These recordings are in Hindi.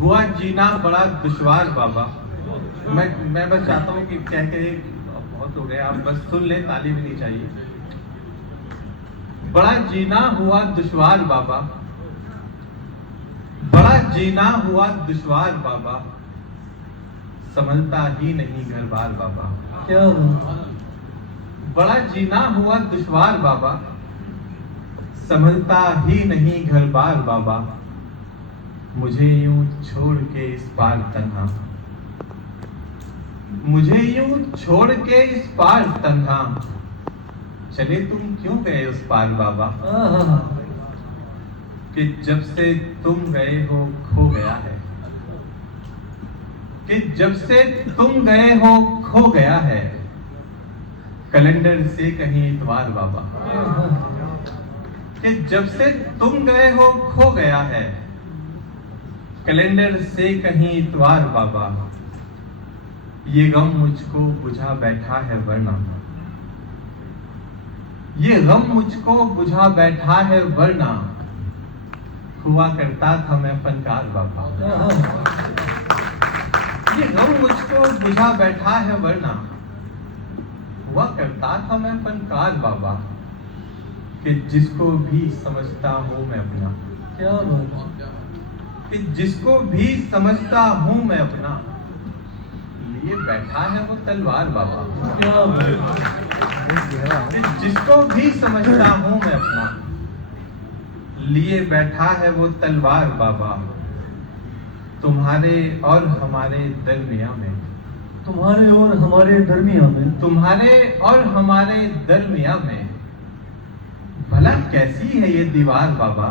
हुआ जीना बड़ा दुश्वार बाबा। मैं बस चाहता हूँ कि कह के बहुत हो गया, आप बस सुन ले, ताली भी नहीं चाहिए। बड़ा जीना हुआ दुश्वार बाबा, बड़ा जीना हुआ दुश्वार बाबा, संभलता ही नहीं घर बार बाबा। क्या बड़ा जीना हुआ दुश्वार बाबा, संभलता ही नहीं घर बार बाबा। मुझे यूं छोड़ के इस पार तन्हा, मुझे यूं छोड़ के इस पार तन्हा, चले तुम क्यों गए उस पार बाबा। कि जब से तुम गए हो खो गया है, कि जब से तुम गए हो खो गया है, कैलेंडर से कहीं इतवार बाबा। कि जब से तुम गए हो खो गया है, कैलेंडर से कहीं इतवार बाबा। ये गम मुझको बुझा बैठा है वरना, ये गम मुझको बुझा बैठा है वरना, हुआ करता था मैं फनकार बाबा। ये गम मुझको बुझा बैठा है वरना, हुआ करता था मैं फनकार बाबा। कि जिसको भी समझता हूं मैं अपना, क्या बात, कि जिसको भी समझता हूं मैं अपना, लिए बैठा है वो तलवार बाबा। क्या बात, कि जिसको भी समझता हूं मैं अपना, लिए बैठा है वो तलवार बाबा। तुम्हारे और हमारे दरमिया में, तुम्हारे और हमारे दरमिया में, तुम्हारे और हमारे दरमिया में, भला कैसी है ये दीवार बाबा।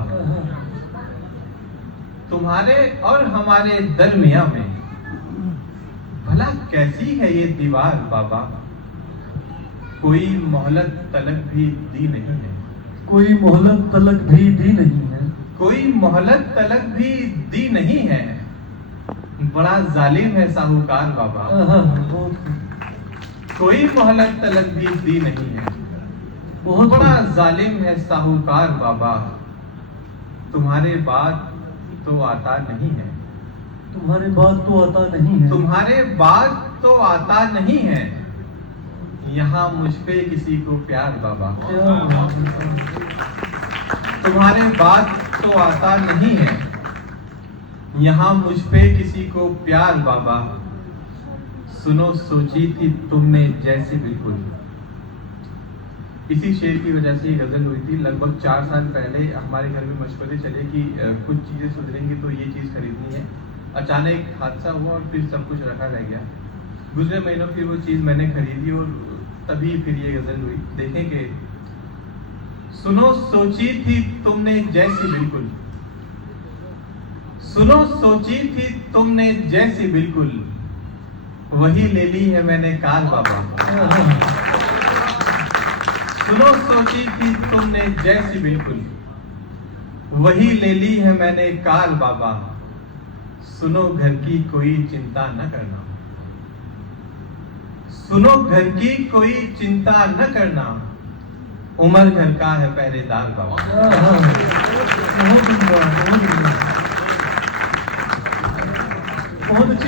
तुम्हारे और हमारे दरमिया में, भला कैसी है ये दीवार बाबा। कोई मोहलत तलक भी दी नहीं है, कोई मोहलत तलक भी दी नहीं है, कोई मोहलत तलक भी दी नहीं है। बड़ा जालिम है साहूकार बाबा, कोई मोहलत तलक भी दी नहीं है। बहुत बड़ा जालिम है साहूकार बाबा। तुम्हारे बाद तो आता नहीं है, तुम्हारे बाद तो आता नहीं है, तुम्हारे बाद तो आता नहीं है। यहाँ मुझ पे किसी को प्यार बाबा। क्या बात, तुम्हारे बाद तो आता नहीं है, यहाँ मुझ पे किसी को प्यार बाबा। सुनो सोची थी तुमने जैसे बिल्कुल, इसी शेर की वजह से ये गजल हुई थी। लगभग 4 साल पहले हमारे घर में मशवरे चले कि कुछ चीजें सुधरेंगी तो ये चीज खरीदनी है। अचानक हादसा हुआ और फिर सब कुछ रखा रह गया। गुजरे महीनों फिर वो चीज मैंने खरीदी और तभी फिर ये गजल हुई। देखेंगे, सुनो सोची थी तुमने जैसी बिल्कुल, सुनो सोची थी तुमने जैसी बिल्कुल, वही ले ली है मैंने कार बाबा। सुनो सोची थी तुमने जैसी बिल्कुल, वही ले ली है मैंने कार बाबा। सुनो घर की कोई चिंता न करना, सुनो घर की कोई चिंता न करना, उमर घर का है पहरेदार बाबा। बहुत अच्छी